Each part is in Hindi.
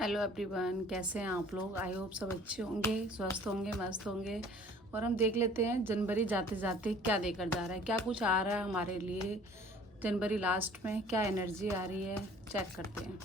हेलो एवरीवन, कैसे हैं आप लोग। आई होप सब अच्छे होंगे, स्वस्थ होंगे, मस्त होंगे। और हम देख लेते हैं जनवरी जाते जाते क्या देकर जा रहा है, क्या कुछ आ रहा है हमारे लिए जनवरी लास्ट में, क्या एनर्जी आ रही है, चेक करते हैं।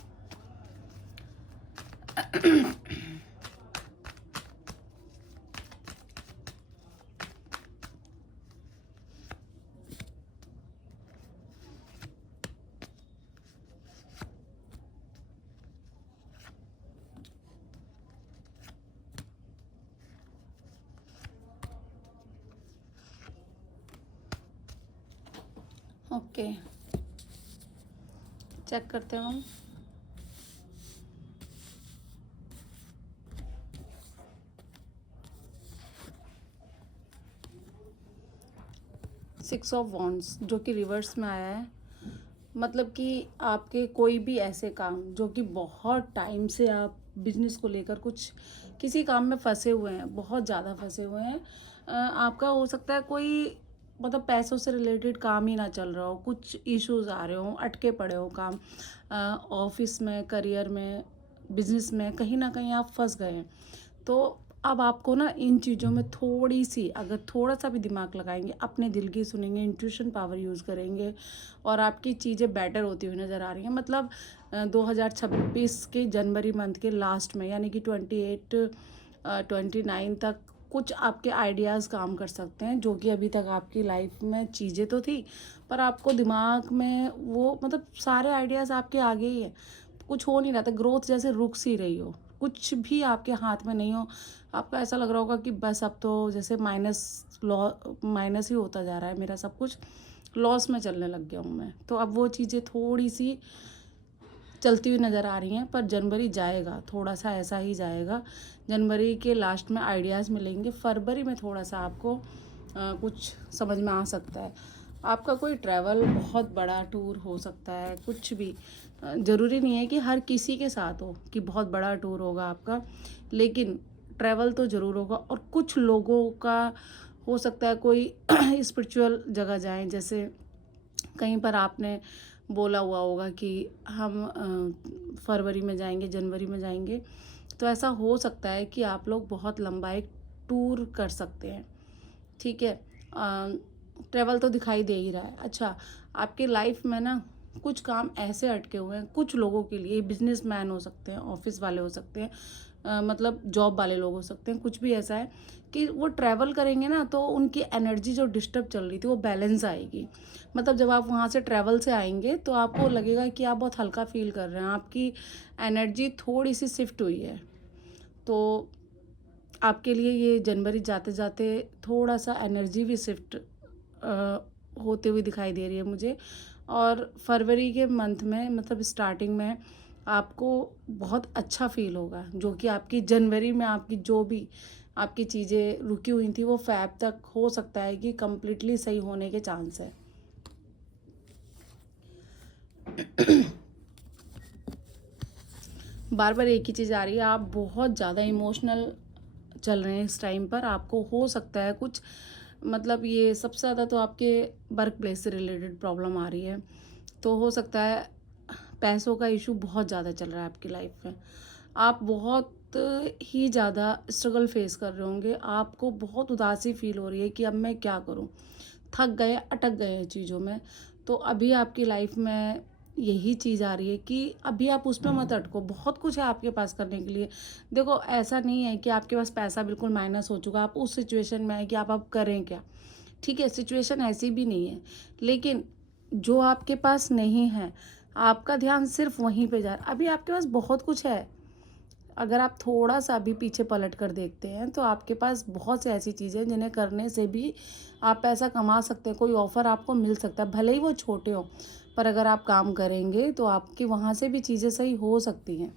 ओके, चेक करते हैं हम। सिक्स ऑफ वॉन्ड्स जो कि रिवर्स में आया है, मतलब कि आपके कोई भी ऐसे काम जो कि बहुत टाइम से आप बिजनेस को लेकर कुछ किसी काम में फंसे हुए हैं, बहुत ज़्यादा फंसे हुए हैं। आपका हो सकता है कोई मतलब पैसों से रिलेटेड काम ही ना चल रहा हो, कुछ इश्यूज आ रहे हो, अटके पड़े हो काम, ऑफिस में, करियर में, बिजनेस में, कहीं ना कहीं आप फंस गए हैं। तो अब आपको ना इन चीज़ों में थोड़ी सी, अगर थोड़ा सा भी दिमाग लगाएंगे, अपने दिल की सुनेंगे, इंट्यूशन पावर यूज़ करेंगे, और आपकी चीज़ें बेटर होती हुई नज़र आ रही हैं। मतलब 2026 के जनवरी मंथ के लास्ट में, यानी कि 29 तक कुछ आपके आइडियाज़ काम कर सकते हैं, जो कि अभी तक आपकी लाइफ में चीज़ें तो थी, पर आपको दिमाग में वो मतलब सारे आइडियाज़ आपके आगे ही है, कुछ हो नहीं रहा था, ग्रोथ जैसे रुक सी रही हो, कुछ भी आपके हाथ में नहीं हो। आपको ऐसा लग रहा होगा कि बस अब तो जैसे माइनस ही होता जा रहा है, मेरा सब कुछ लॉस में चलने लग गया हूँ मैं। तो अब वो चीज़ें थोड़ी सी चलती हुई नज़र आ रही हैं, पर जनवरी जाएगा, थोड़ा सा ऐसा ही जाएगा। जनवरी के लास्ट में आइडियाज़ मिलेंगे, फरवरी में थोड़ा सा आपको कुछ समझ में आ सकता है। आपका कोई ट्रैवल, बहुत बड़ा टूर हो सकता है, कुछ भी ज़रूरी नहीं है कि हर किसी के साथ हो कि बहुत बड़ा टूर होगा आपका, लेकिन ट्रैवल तो ज़रूर होगा। और कुछ लोगों का हो सकता है कोई स्पिरिचुअल जगह जाएं, जैसे कहीं पर आपने बोला हुआ होगा कि हम फरवरी में जाएंगे, जनवरी में जाएंगे, तो ऐसा हो सकता है कि आप लोग बहुत लंबा एक टूर कर सकते हैं। ठीक है, ट्रैवल तो दिखाई दे ही रहा है। अच्छा, आपकी लाइफ में ना कुछ काम ऐसे अटके हुए हैं, कुछ लोगों के लिए, बिजनेसमैन हो सकते हैं, ऑफिस वाले हो सकते हैं, मतलब जॉब वाले लोग हो सकते हैं, कुछ भी ऐसा है कि वो ट्रैवल करेंगे ना, तो उनकी एनर्जी जो डिस्टर्ब चल रही थी वो बैलेंस आएगी। मतलब जब आप वहाँ से ट्रैवल से आएंगे तो आपको लगेगा कि आप बहुत हल्का फील कर रहे हैं, आपकी एनर्जी थोड़ी सी शिफ्ट हुई है। तो आपके लिए ये जनवरी जाते जाते थोड़ा सा एनर्जी भी शिफ्ट होते हुए दिखाई दे रही है मुझे। और फरवरी के मंथ में, मतलब स्टार्टिंग में, आपको बहुत अच्छा फील होगा, जो कि आपकी जनवरी में आपकी जो भी आपकी चीज़ें रुकी हुई थी वो फ़ैब तक हो सकता है कि कम्प्लीटली सही होने के चांस है। बार बार एक ही चीज़ आ रही है, आप बहुत ज़्यादा इमोशनल चल रहे हैं इस टाइम पर। आपको हो सकता है कुछ, मतलब ये सबसे ज़्यादा तो आपके वर्क प्लेस से रिलेटेड प्रॉब्लम आ रही है। तो हो सकता है पैसों का इशू बहुत ज़्यादा चल रहा है आपकी लाइफ में। आप बहुत ही ज़्यादा स्ट्रगल फेस कर रहे होंगे, आपको बहुत उदासी फील हो रही है कि अब मैं क्या करूं, थक गए, अटक गए हैं चीज़ों में। तो अभी आपकी लाइफ में यही चीज़ आ रही है कि अभी आप उसमें मत अटको, बहुत कुछ है आपके पास करने के लिए। देखो, ऐसा नहीं है कि आपके पास पैसा बिल्कुल माइनस हो चुका, आप उस सिचुएशन में है कि आप अब करें क्या। ठीक है, सिचुएशन ऐसी भी नहीं है, लेकिन जो आपके पास नहीं है, आपका ध्यान सिर्फ वहीं पे जा रहा है। अभी आपके पास बहुत कुछ है, अगर आप थोड़ा सा भी पीछे पलट कर देखते हैं तो आपके पास बहुत सी ऐसी चीज़ें हैं जिन्हें करने से भी आप पैसा कमा सकते हैं। कोई ऑफ़र आपको मिल सकता है, भले ही वो छोटे हो, पर अगर आप काम करेंगे तो आपकी वहाँ से भी चीज़ें सही हो सकती हैं।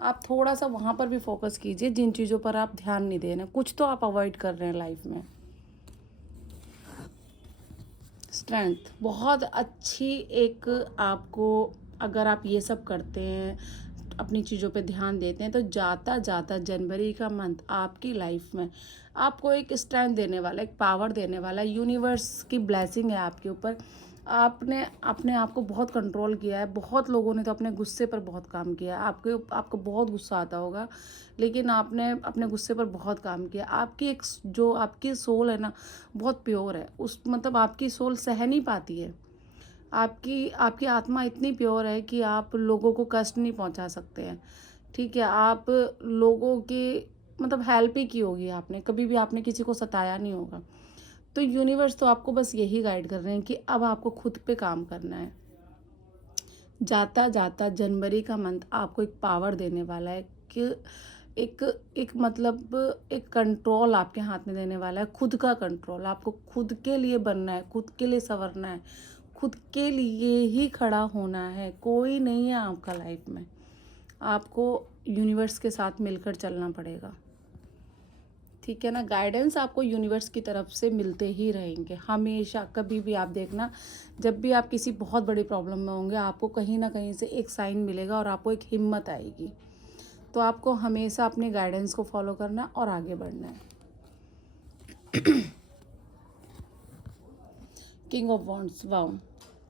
आप थोड़ा सा वहाँ पर भी फोकस कीजिए, जिन चीज़ों पर आप ध्यान नहीं दे रहे हैं, कुछ तो आप अवॉइड कर रहे हैं लाइफ में। स्ट्रेंथ बहुत अच्छी एक, आपको अगर आप ये सब करते हैं, अपनी चीज़ों पे ध्यान देते हैं, तो जाता जाता जनवरी का मंथ आपकी लाइफ में आपको एक स्ट्रेंथ देने वाला, एक पावर देने वाला, यूनिवर्स की ब्लेसिंग है आपके ऊपर। आपने अपने आप को बहुत कंट्रोल किया है। बहुत लोगों ने तो अपने गुस्से पर बहुत काम किया है। आपको बहुत गुस्सा आता होगा, लेकिन आपने अपने गुस्से पर बहुत काम किया। आपकी एक जो आपकी सोल है ना, बहुत प्योर है। उस मतलब आपकी सोल सह नहीं पाती है। आपकी आपकी आत्मा इतनी प्योर है कि आप लोगों को कष्ट नहीं पहुंचा सकते हैं। ठीक है, आप लोगों की मतलब हेल्प ही की होगी आपने, कभी भी आपने किसी को सताया नहीं होगा। तो यूनिवर्स तो आपको बस यही गाइड कर रहे हैं कि अब आपको खुद पे काम करना है। जाता जाता जनवरी का मंथ आपको एक पावर देने वाला है कि एक एक मतलब एक कंट्रोल आपके हाथ में देने वाला है, खुद का कंट्रोल। आपको खुद के लिए बनना है, खुद के लिए संवरना है, खुद के लिए ही खड़ा होना है। कोई नहीं है आपका लाइफ में। आपको यूनिवर्स के साथ मिलकर चलना पड़ेगा। ठीक है ना, गाइडेंस आपको यूनिवर्स की तरफ से मिलते ही रहेंगे हमेशा। कभी भी आप देखना, जब भी आप किसी बहुत बड़ी प्रॉब्लम में होंगे, आपको कहीं ना कहीं से एक साइन मिलेगा और आपको एक हिम्मत आएगी। तो आपको हमेशा अपने गाइडेंस को फॉलो करना और आगे बढ़ना है। King of wands, wow.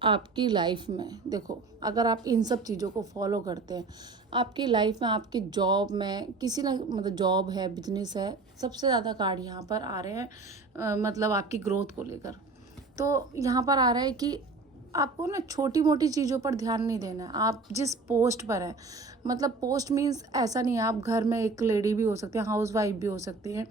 आपकी लाइफ में देखो, अगर आप इन सब चीज़ों को फॉलो करते हैं, आपकी लाइफ में, आपकी जॉब में, किसी ना मतलब जॉब है, बिजनेस है, सबसे ज़्यादा कार्ड यहाँ पर आ रहे हैं मतलब आपकी ग्रोथ को लेकर। तो यहाँ पर आ रहा है कि आपको ना छोटी मोटी चीज़ों पर ध्यान नहीं देना है। आप जिस पोस्ट पर हैं, मतलब पोस्ट मीन्स ऐसा नहीं है, आप घर में एक लेडी भी हो सकती है, हाउस वाइफ भी हो सकती है।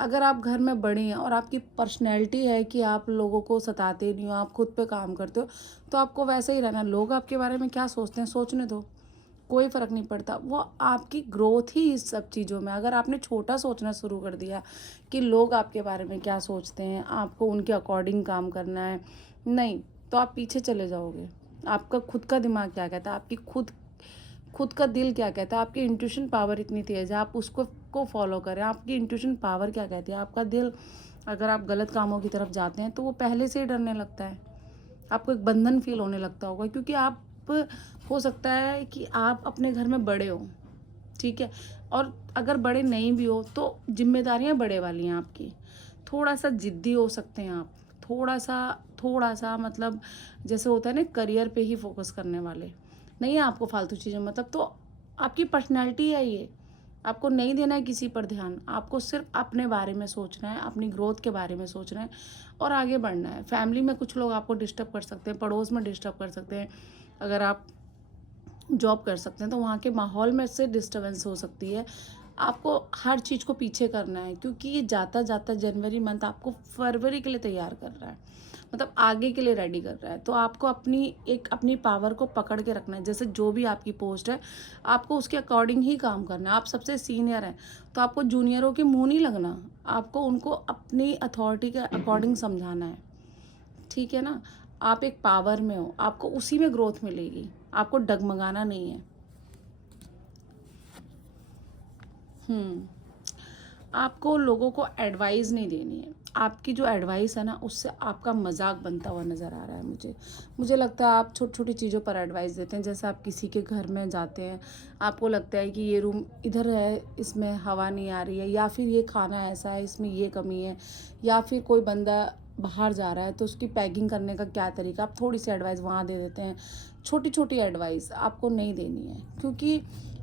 अगर आप घर में बड़ी हैं और आपकी पर्सनैलिटी है कि आप लोगों को सताते नहीं हो, आप खुद पे काम करते हो, तो आपको वैसे ही रहना है। लोग आपके बारे में क्या सोचते हैं, सोचने दो, कोई फ़र्क नहीं पड़ता। वो आपकी ग्रोथ ही इस सब चीज़ों में। अगर आपने छोटा सोचना शुरू कर दिया कि लोग आपके बारे में क्या सोचते हैं, आपको उनके अकॉर्डिंग काम करना है, नहीं, तो आप पीछे चले जाओगे। आपका खुद का दिमाग क्या कहता है, आपकी खुद का दिल क्या कहता है, आपकी इंट्यूशन पावर इतनी तेज़ है, आप उसको फॉलो करें। आपकी इंट्यूशन पावर क्या कहती है, आपका दिल अगर आप गलत कामों की तरफ जाते हैं तो वो पहले से ही डरने लगता है। आपको एक बंधन फील होने लगता होगा, क्योंकि आप हो सकता है कि आप अपने घर में बड़े हो, ठीक है, और अगर बड़े नहीं भी हो तो जिम्मेदारियां बड़े वाली हैं आपकी। थोड़ा सा जिद्दी हो सकते हैं आप, थोड़ा सा मतलब जैसे होता है ना, करियर पे ही फोकस करने वाले नहीं है आपको फालतू चीज़ें मतलब। तो आपकी पर्सनैलिटी है ये। आपको नहीं देना है किसी पर ध्यान, आपको सिर्फ अपने बारे में सोचना है, अपनी ग्रोथ के बारे में सोचना है और आगे बढ़ना है। फैमिली में कुछ लोग आपको डिस्टर्ब कर सकते हैं, पड़ोस में डिस्टर्ब कर सकते हैं। अगर आप जॉब कर सकते हैं तो वहाँ के माहौल में से डिस्टर्बेंस हो सकती है। आपको हर चीज़ को पीछे करना है, क्योंकि ये जाता जाता जनवरी मंथ आपको फरवरी के लिए तैयार कर रहा है, मतलब आगे के लिए रेडी कर रहा है। तो आपको अपनी पावर को पकड़ के रखना है। जैसे जो भी आपकी पोस्ट है, आपको उसके अकॉर्डिंग ही काम करना है। आप सबसे सीनियर हैं तो आपको जूनियरों के मुँह नहीं लगना, आपको उनको अपनी अथॉरिटी के अकॉर्डिंग समझाना है। ठीक है ना, आप एक पावर में हो, आपको उसी में ग्रोथ मिलेगी, आपको डगमगाना नहीं है। आपको लोगों को एडवाइस नहीं देनी है। आपकी जो एडवाइस है ना, उससे आपका मजाक बनता हुआ नज़र आ रहा है मुझे लगता है आप छोटी छोटी चीज़ों पर एडवाइस देते हैं। जैसे आप किसी के घर में जाते हैं, आपको लगता है कि ये रूम इधर है, इसमें हवा नहीं आ रही है, या फिर ये खाना ऐसा है, इसमें ये कमी है, या फिर कोई बंदा बाहर जा रहा है तो उसकी पैकिंग करने का क्या तरीका, आप थोड़ी सी एडवाइस वहाँ दे देते हैं। छोटी छोटी एडवाइस आपको नहीं देनी है, क्योंकि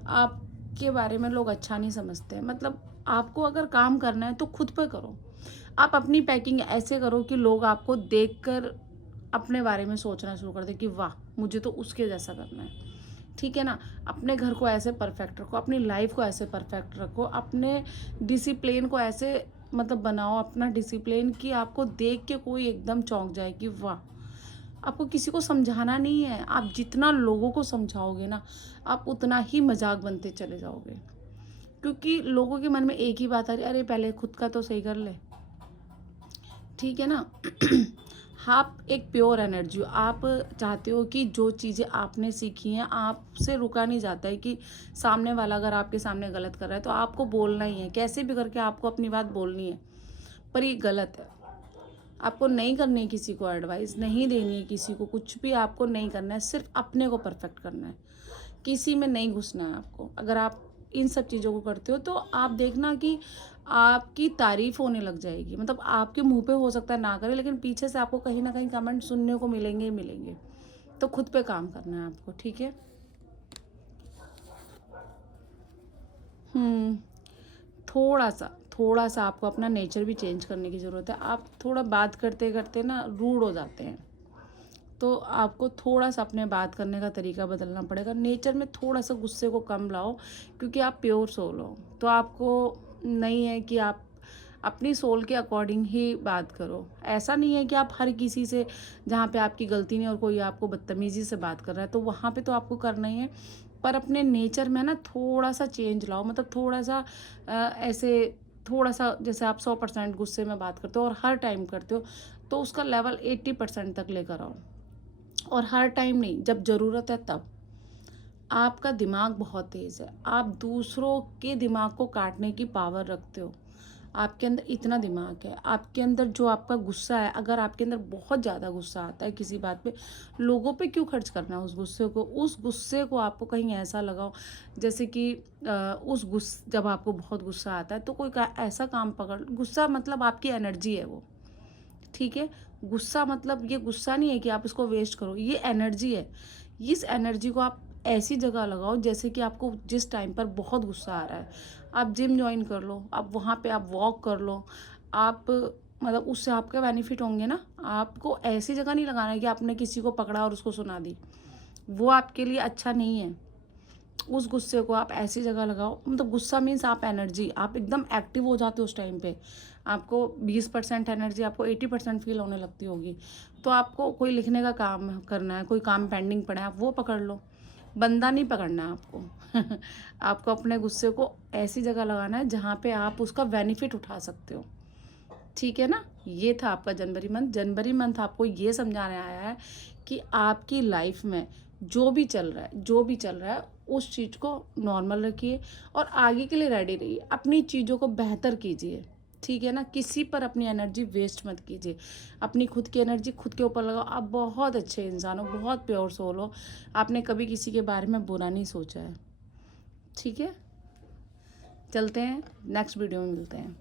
आपके बारे में लोग अच्छा नहीं समझते हैं। मतलब आपको अगर काम करना है तो खुद पे करो। आप अपनी पैकिंग ऐसे करो कि लोग आपको देखकर अपने बारे में सोचना शुरू कर दें कि वाह, मुझे तो उसके जैसा करना है। ठीक है ना, अपने घर को ऐसे परफेक्ट रखो, अपनी लाइफ को ऐसे परफेक्ट रखो, अपने डिसिप्लिन को ऐसे मतलब बनाओ अपना डिसिप्लिन कि आपको देख के कोई एकदम चौंक जाए कि वाह। आपको किसी को समझाना नहीं है। आप जितना लोगों को समझाओगे ना, आप उतना ही मजाक बनते चले जाओगे, क्योंकि लोगों के मन में एक ही बात आ रही है, अरे पहले खुद का तो सही कर ले। ठीक है ना। आप एक प्योर एनर्जी हो। आप चाहते हो कि जो चीज़ें आपने सीखी हैं, आपसे रुका नहीं जाता है कि सामने वाला अगर आपके सामने गलत कर रहा है तो आपको बोलना ही है, कैसे भी करके आपको अपनी बात बोलनी है। पर ये गलत है, आपको नहीं करनी है किसी को एडवाइस, नहीं देनी है किसी को, कुछ भी आपको नहीं करना है, सिर्फ अपने को परफेक्ट करना है, किसी में नहीं घुसना है आपको। अगर आप इन सब चीज़ों को करते हो तो आप देखना कि आपकी तारीफ होने लग जाएगी। मतलब आपके मुंह पे हो सकता है ना करे, लेकिन पीछे से आपको कहीं ना कहीं कमेंट सुनने को मिलेंगे ही मिलेंगे। तो खुद पे काम करना है आपको, ठीक है। हम्म थोड़ा सा आपको अपना नेचर भी चेंज करने की ज़रूरत है। आप थोड़ा बात करते करते ना रूड हो जाते हैं, तो आपको थोड़ा सा अपने बात करने का तरीका बदलना पड़ेगा। नेचर में थोड़ा सा गुस्से को कम लाओ, क्योंकि आप प्योर सोल हो। तो आपको नहीं है कि आप अपनी सोल के अकॉर्डिंग ही बात करो। ऐसा नहीं है कि आप हर किसी से, जहाँ पे आपकी गलती नहीं और कोई आपको बदतमीज़ी से बात कर रहा है तो वहाँ पे तो आपको करना ही है। पर अपने नेचर में ना थोड़ा सा चेंज लाओ। मतलब थोड़ा सा ऐसे, थोड़ा सा जैसे आप 100% गुस्से में बात करते हो और हर टाइम करते हो, तो उसका लेवल 80% तक लेकर आओ। और हर टाइम नहीं, जब ज़रूरत है तब। आपका दिमाग बहुत तेज़ है, आप दूसरों के दिमाग को काटने की पावर रखते हो। आपके अंदर इतना दिमाग है। आपके अंदर जो आपका गुस्सा है, अगर आपके अंदर बहुत ज़्यादा गुस्सा आता है किसी बात पे, लोगों पे क्यों खर्च करना है उस गुस्से को आपको कहीं ऐसा लगाओ, जैसे कि जब आपको बहुत गुस्सा आता है तो कोई ऐसा काम पकड़। गुस्सा मतलब आपकी एनर्जी है वो, ठीक है। गुस्सा मतलब ये गुस्सा नहीं है कि आप इसको वेस्ट करो, ये एनर्जी है। इस एनर्जी को आप ऐसी जगह लगाओ, जैसे कि आपको जिस टाइम पर बहुत गुस्सा आ रहा है, आप जिम ज्वाइन कर लो, आप वहाँ पे आप वॉक कर लो। आप मतलब उससे आपके बेनिफिट होंगे ना। आपको ऐसी जगह नहीं लगाना है कि आपने किसी को पकड़ा और उसको सुना दी, वो आपके लिए अच्छा नहीं है। उस गुस्से को आप ऐसी जगह लगाओ। मतलब गुस्सा मीन्स आप एनर्जी, आप एकदम एक्टिव हो जाते हो उस टाइम पे। आपको 20% एनर्जी आपको 80% फील होने लगती होगी। तो आपको कोई लिखने का काम करना है, कोई काम पेंडिंग पड़ा है, आप वो पकड़ लो। बंदा नहीं पकड़ना है आपको। आपको अपने गुस्से को ऐसी जगह लगाना है जहाँ पे आप उसका बेनिफिट उठा सकते हो, ठीक है ना। ये था आपका जनवरी मंथ। जनवरी मंथ आपको ये समझाने आया है कि आपकी लाइफ में जो भी चल रहा है उस चीज़ को नॉर्मल रखिए और आगे के लिए रेडी रहिए। अपनी चीज़ों को बेहतर कीजिए, ठीक है ना। किसी पर अपनी एनर्जी वेस्ट मत कीजिए। अपनी खुद की एनर्जी खुद के ऊपर लगाओ। आप बहुत अच्छे इंसान हो, बहुत प्योर सोल हो। आपने कभी किसी के बारे में बुरा नहीं सोचा है, ठीक है। चलते हैं, नेक्स्ट वीडियो में मिलते हैं।